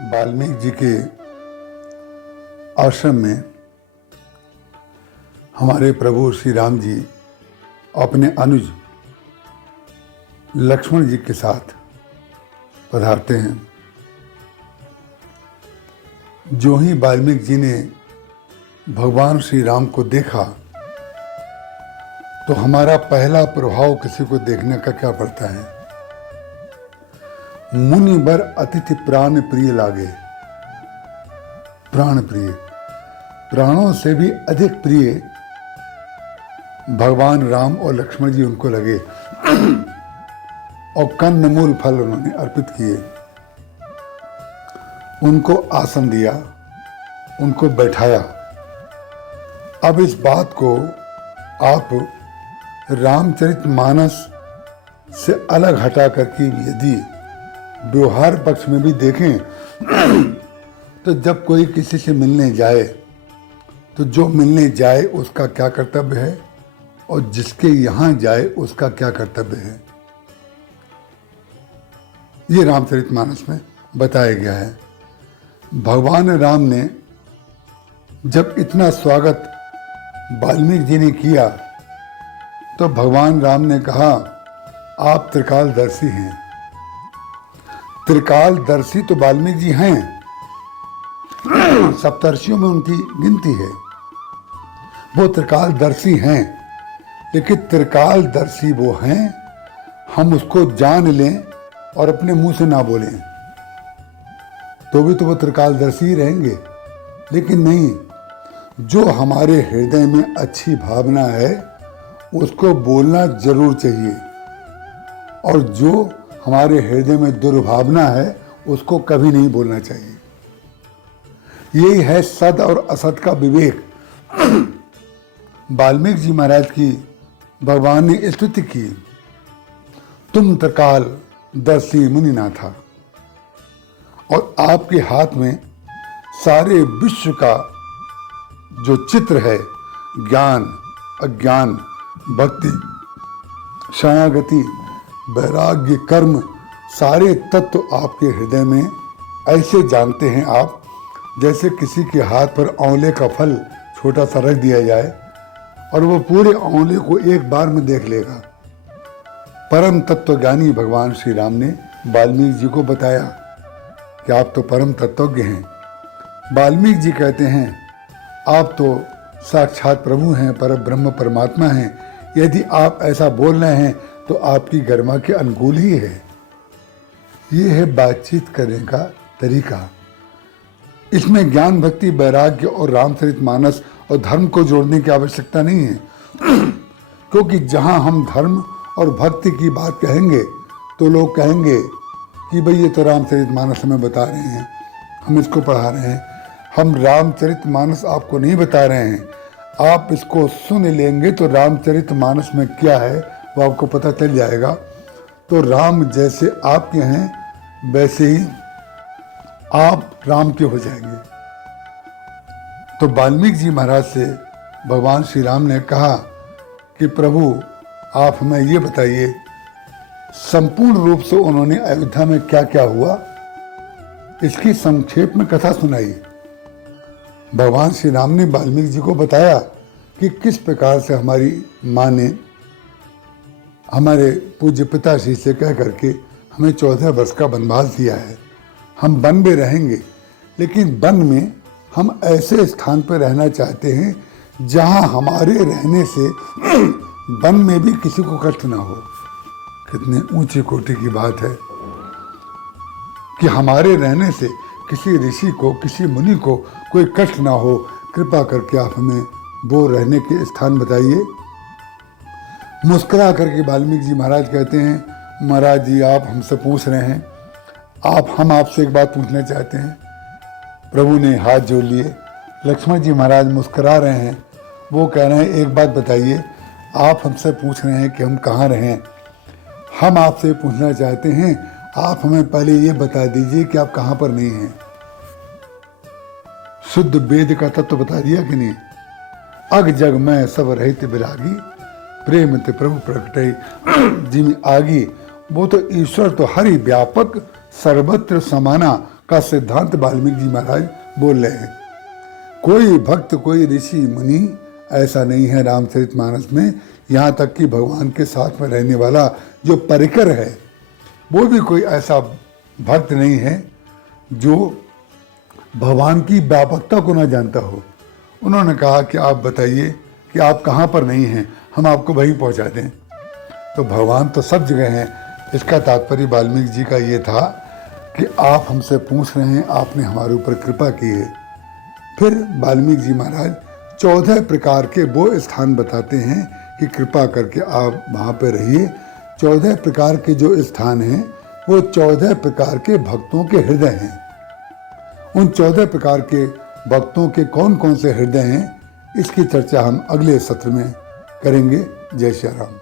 वाल्मीकि जी के आश्रम में हमारे प्रभु श्री राम जी अपने अनुज लक्ष्मण जी के साथ पधारते हैं। जो ही वाल्मीकि जी ने भगवान श्री राम को देखा तो हमारा पहला प्रभाव किसी को देखने का क्या पड़ता है? मुनि बर अतिथि प्राण प्रिय लागे। प्राण प्रिय, प्राणों से भी अधिक प्रिय भगवान राम और लक्ष्मण जी उनको लगे और कंदमूल फल उन्होंने अर्पित किए। उनको आसन दिया, उनको बैठाया। अब इस बात को आप रामचरितमानस से अलग हटा करके यदि व्यवहार पक्ष में भी देखें तो जब कोई किसी से मिलने जाए तो जो मिलने जाए उसका क्या कर्तव्य है और जिसके यहाँ जाए उसका क्या कर्तव्य है, ये रामचरितमानस में बताया गया है। भगवान राम ने जब इतना स्वागत वाल्मीकि जी ने किया तो भगवान राम ने कहा, आप त्रिकालदर्शी हैं। त्रिकालदर्शी तो वाल्मीकि जी हैं, सप्तर्षियों में उनकी गिनती है, वो त्रिकालदर्शी हैं। लेकिन त्रिकालदर्शी वो हैं, हम उसको जान लें और अपने मुंह से ना बोलें तो भी तो वो त्रिकालदर्शी ही रहेंगे। लेकिन नहीं, जो हमारे हृदय में अच्छी भावना है उसको बोलना जरूर चाहिए और जो हमारे हृदय में दुर्भावना है उसको कभी नहीं बोलना चाहिए। यही है सद और असत का विवेक। वाल्मीकि जी महाराज की भगवान ने स्तुति की, तुम त्रिकालदर्शी मुनि ना था, और आपके हाथ में सारे विश्व का जो चित्र है, ज्ञान, अज्ञान, भक्ति, शरणागति, वैराग्य, कर्म, सारे तत्व आपके हृदय में ऐसे जानते हैं आप जैसे किसी के हाथ पर औंले का फल छोटा सा रख दिया जाए और वो पूरे औंले को एक बार में देख लेगा। परम तत्वज्ञानी भगवान श्री राम ने वाल्मीकि जी को बताया कि आप तो परम तत्वज्ञ हैं। वाल्मीकि जी कहते हैं, आप तो साक्षात प्रभु हैं, परम ब्रह्म परमात्मा हैं। यदि आप ऐसा बोल रहे हैं तो आपकी गरिमा के अनुकूल ही है। ये है बातचीत करने का तरीका। इसमें ज्ञान, भक्ति, वैराग्य और रामचरितमानस और धर्म को जोड़ने की आवश्यकता नहीं है क्योंकि जहां हम धर्म और भक्ति की बात कहेंगे तो लोग कहेंगे कि भाई ये तो रामचरितमानस हमें बता रहे हैं, हम इसको पढ़ा रहे हैं। हम रामचरितमानस आपको नहीं बता रहे हैं, आप इसको सुन लेंगे तो रामचरितमानस में क्या है वो आपको पता चल जाएगा। तो राम जैसे आपके हैं वैसे ही आप राम के हो जाएंगे। तो वाल्मीकि जी महाराज से भगवान श्री राम ने कहा कि प्रभु आप हमें ये बताइए, संपूर्ण रूप से उन्होंने अयोध्या में क्या क्या हुआ इसकी संक्षेप में कथा सुनाई। भगवान श्री राम ने वाल्मीकि जी को बताया कि किस प्रकार से हमारी माँ ने हमारे पूज्य पिताश्री से कह करके हमें 14 वर्ष का वनवास दिया है। हम वन में रहेंगे, लेकिन वन में हम ऐसे स्थान पर रहना चाहते हैं जहां हमारे रहने से वन में भी किसी को कष्ट ना हो। कितने ऊंची कोटि की बात है कि हमारे रहने से किसी ऋषि को, किसी मुनि को कोई कष्ट ना हो। कृपा करके आप हमें वो रहने के स्थान बताइए। मुस्कुरा करके वाल्मीकि जी महाराज कहते हैं, महाराज जी आप हमसे पूछ रहे हैं, हम आपसे एक बात पूछना चाहते हैं। प्रभु ने हाथ जोड़ लिए। लक्ष्मण जी महाराज मुस्कुरा रहे हैं, वो कह रहे हैं एक बात बताइए, आप हमसे पूछ रहे हैं कि हम कहाँ रहें, हम आपसे पूछना चाहते हैं आप हमें पहले ये बता दीजिए कि आप कहाँ पर नहीं हैं। शुद्ध वेद का तत्व बता दिया कि नहीं? अग जग में सब रहित विरागी, प्रेम ते प्रभु प्रकटई जिमी आगी। वो तो ईश्वर तो हरि व्यापक सर्वत्र समाना, का सिद्धांत वाल्मीकि जी महाराज बोल रहे हैं। कोई भक्त, कोई ऋषि मुनि ऐसा नहीं है रामचरितमानस में, यहाँ तक कि भगवान के साथ में रहने वाला जो परिकर है वो भी कोई ऐसा भक्त नहीं है जो भगवान की व्यापकता को ना जानता हो। उन्होंने कहा कि आप बताइए कि आप कहाँ पर नहीं हैं, हम आपको वहीं पहुँचा दें। तो भगवान तो सब जगह हैं। इसका तात्पर्य वाल्मीकि जी का ये था कि आप हमसे पूछ रहे हैं, आपने हमारे ऊपर कृपा की है। फिर वाल्मीकि जी महाराज 14 प्रकार के वो स्थान बताते हैं कि कृपा करके आप वहाँ पर रहिए। 14 प्रकार के जो स्थान हैं वो 14 प्रकार के भक्तों के हृदय हैं। उन 14 प्रकार के भक्तों के कौन कौन से हृदय हैं, इसकी चर्चा हम अगले सत्र में करेंगे। जय श्री राम।